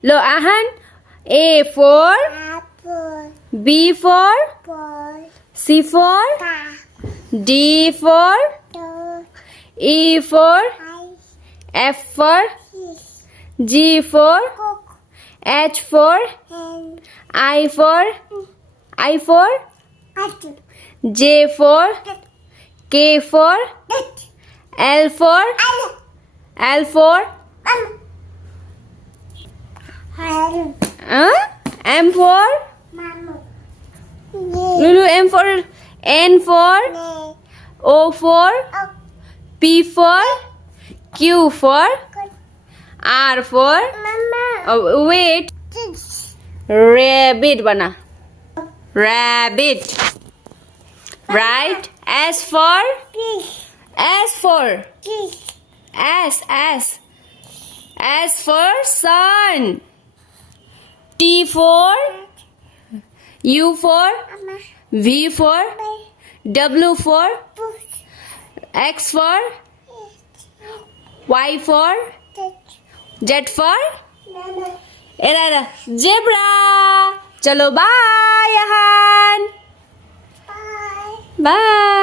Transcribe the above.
Lo Ahan. A for apple, B for ball, C for car, D for dog, E for ice, F for fish, G for cook, H for hen, I for apple, J for K for cat, L for hen, M for mama, Lulu, M for N for ne, O for up, P for Q for good, R for mama, wait, this, rabbit bana. Rabbit. Right? S for fish, S for sun. T for U for mama, V for W for push, X for Y for touch, Z for mama, এরা zebra চলো by Ahan bye. By